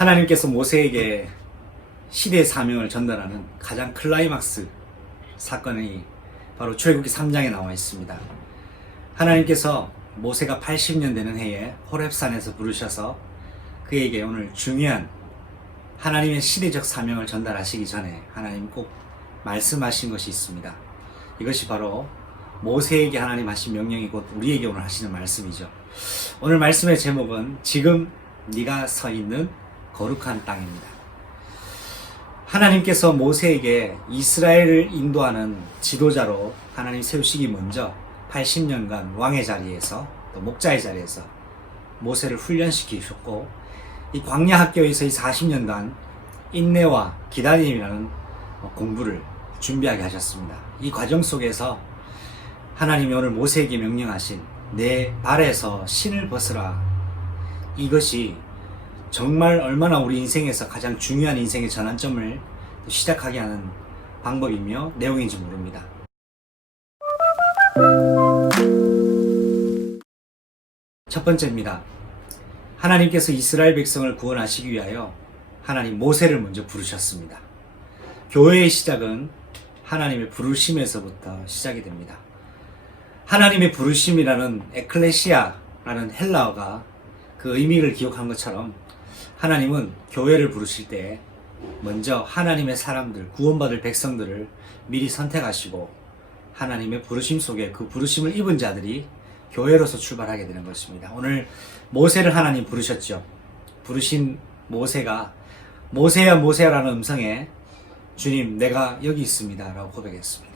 하나님께서 모세에게 시대의 사명을 전달하는 가장 클라이막스 사건이 바로 출애굽기 3장에 나와 있습니다. 하나님께서 모세가 80년 되는 해에 호렙산에서 부르셔서 그에게 오늘 중요한 하나님의 시대적 사명을 전달하시기 전에 하나님 꼭 말씀하신 것이 있습니다. 이것이 바로 모세에게 하나님 하신 명령이 곧 우리에게 오늘 하시는 말씀이죠. 오늘 말씀의 제목은 지금 네가 서 있는 거룩한 땅입니다. 하나님께서 모세에게 이스라엘을 인도하는 지도자로 하나님 세우시기 먼저 80년간 왕의 자리에서 또 목자의 자리에서 모세를 훈련시키셨고 이 광야 학교에서 이 40년간 인내와 기다림이라는 공부를 준비하게 하셨습니다. 이 과정 속에서 하나님이 오늘 모세에게 명령하신 내 발에서 신을 벗으라, 이것이 정말 얼마나 우리 인생에서 가장 중요한 인생의 전환점을 시작하게 하는 방법이며 내용인지 모릅니다. 첫 번째입니다. 하나님께서 이스라엘 백성을 구원하시기 위하여 하나님 모세를 먼저 부르셨습니다. 교회의 시작은 하나님의 부르심에서부터 시작이 됩니다. 하나님의 부르심이라는 에클레시아라는 헬라어가 그 의미를 기억한 것처럼 하나님은 교회를 부르실 때 먼저 하나님의 사람들, 구원받을 백성들을 미리 선택하시고 하나님의 부르심 속에 그 부르심을 입은 자들이 교회로서 출발하게 되는 것입니다. 오늘 모세를 하나님 부르셨죠. 부르신 모세가 모세야 모세야라는 음성에 주님 내가 여기 있습니다 라고 고백했습니다.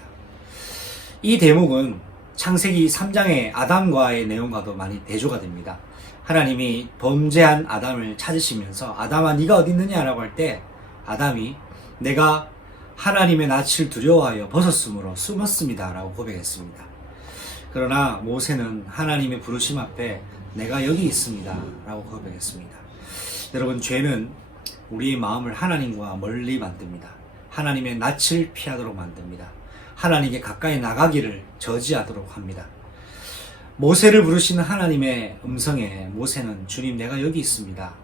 이 대목은 창세기 3장의 아담과의 내용과도 많이 대조가 됩니다. 하나님이 범죄한 아담을 찾으시면서 아담아 네가 어디 있느냐 라고 할 때 아담이 내가 하나님의 낯을 두려워하여 벗었으므로 숨었습니다 라고 고백했습니다. 그러나 모세는 하나님의 부르심 앞에 내가 여기 있습니다 라고 고백했습니다. 여러분, 죄는 우리의 마음을 하나님과 멀리 만듭니다. 하나님의 낯을 피하도록 만듭니다. 하나님께 가까이 나가기를 저지하도록 합니다. 모세를 부르시는 하나님의 음성에 모세는 주님 내가 여기 있습니다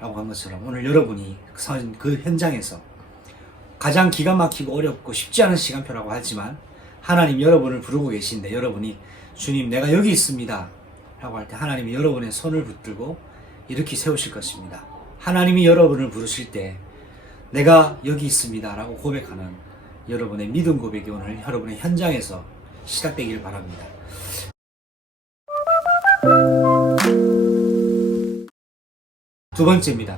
라고 한 것처럼 오늘 여러분이 선 그 현장에서 가장 기가 막히고 어렵고 쉽지 않은 시간표라고 하지만 하나님 여러분을 부르고 계신데 여러분이 주님 내가 여기 있습니다 라고 할 때 하나님이 여러분의 손을 붙들고 일으키 세우실 것입니다. 하나님이 여러분을 부르실 때 내가 여기 있습니다 라고 고백하는 여러분의 믿음 고백이 오늘 여러분의 현장에서 시작되기를 바랍니다. 두 번째입니다.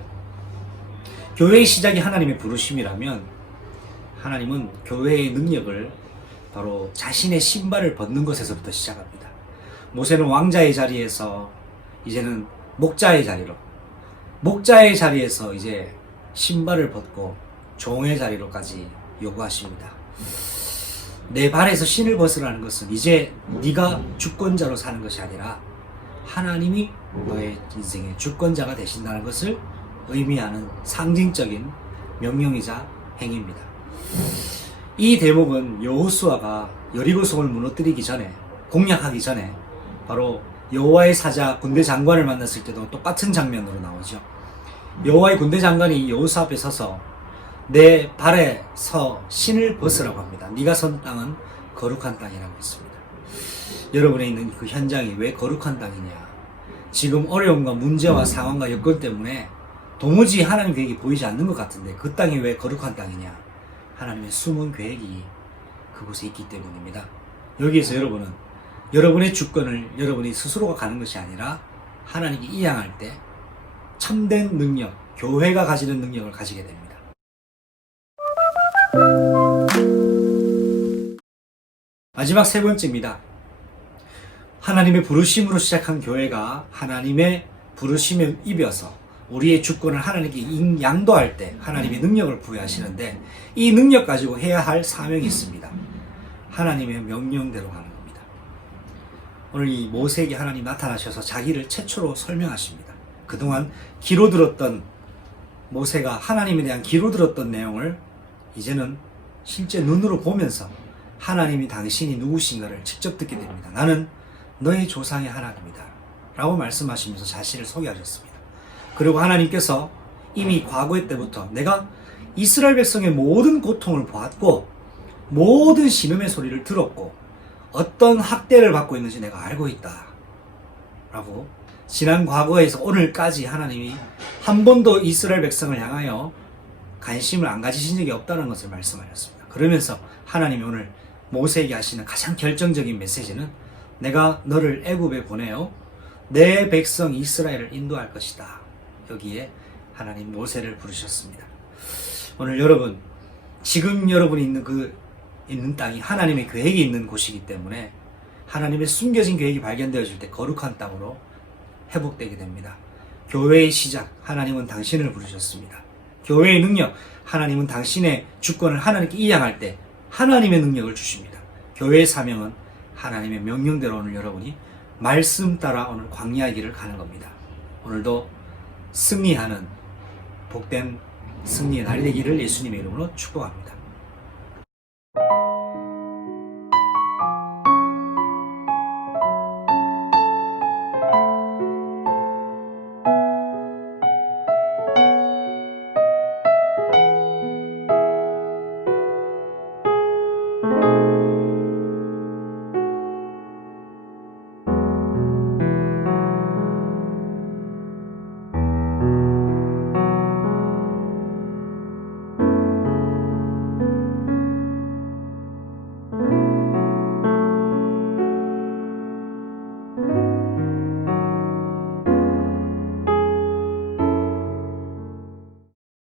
교회의 시작이 하나님의 부르심이라면 하나님은 교회의 능력을 바로 자신의 신발을 벗는 것에서부터 시작합니다. 모세는 왕자의 자리에서 이제는 목자의 자리에서 이제 신발을 벗고 종의 자리로까지 요구하십니다. 내 발에서 신을 벗으라는 것은 이제 네가 주권자로 사는 것이 아니라 하나님이 너의 인생의 주권자가 되신다는 것을 의미하는 상징적인 명령이자 행위입니다. 이 대목은 여호수아가 여리고성을 무너뜨리기 전에, 공략하기 전에 바로 여호와의 사자 군대 장관을 만났을 때도 똑같은 장면으로 나오죠. 여호와의 군대 장관이 여호수아 앞에 서서 내 발에서 신을 벗으라고 합니다. 네가 선 땅은 거룩한 땅이라고 했습니다. 여러분에 있는 그 현장이 왜 거룩한 땅이냐? 지금 어려움과 문제와 상황과 여건 때문에 도무지 하나님 계획이 보이지 않는 것 같은데 그 땅이 왜 거룩한 땅이냐? 하나님의 숨은 계획이 그곳에 있기 때문입니다. 여기에서 여러분은 여러분의 주권을 여러분이 스스로가 가는 것이 아니라 하나님이 이양할 때 참된 능력, 교회가 가지는 능력을 가지게 됩니다. 마지막 세 번째입니다. 하나님의 부르심으로 시작한 교회가 하나님의 부르심에 입어서 우리의 주권을 하나님께 양도할 때 하나님의 능력을 부여하시는데 이 능력 가지고 해야 할 사명이 있습니다. 하나님의 명령대로 가는 겁니다. 오늘 이 모세에게 하나님 나타나셔서 자기를 최초로 설명하십니다. 그동안 귀로 들었던 모세가 하나님에 대한 귀로 들었던 내용을 이제는 실제 눈으로 보면서 하나님이 당신이 누구신가를 직접 듣게 됩니다. 나는 너의 조상의 하나님이다 라고 말씀하시면서 자신을 소개하셨습니다. 그리고 하나님께서 이미 과거의 때부터 내가 이스라엘 백성의 모든 고통을 보았고 모든 신음의 소리를 들었고 어떤 학대를 받고 있는지 내가 알고 있다 라고 지난 과거에서 오늘까지 하나님이 한 번도 이스라엘 백성을 향하여 관심을 안 가지신 적이 없다는 것을 말씀하셨습니다. 그러면서 하나님이 오늘 모세에게 하시는 가장 결정적인 메시지는 내가 너를 애굽에 보내어 내 백성 이스라엘을 인도할 것이다. 여기에 하나님 모세를 부르셨습니다. 오늘 여러분, 지금 여러분이 있는 땅이 하나님의 계획이 있는 곳이기 때문에 하나님의 숨겨진 계획이 발견되어질 때 거룩한 땅으로 회복되게 됩니다. 교회의 시작, 하나님은 당신을 부르셨습니다. 교회의 능력, 하나님은 당신의 주권을 하나님께 이양할 때 하나님의 능력을 주십니다. 교회의 사명은 하나님의 명령대로 오늘 여러분이 말씀 따라 오늘 광야의 길을 가는 겁니다. 오늘도 승리하는 복된 승리의 날리기를 예수님의 이름으로 축복합니다.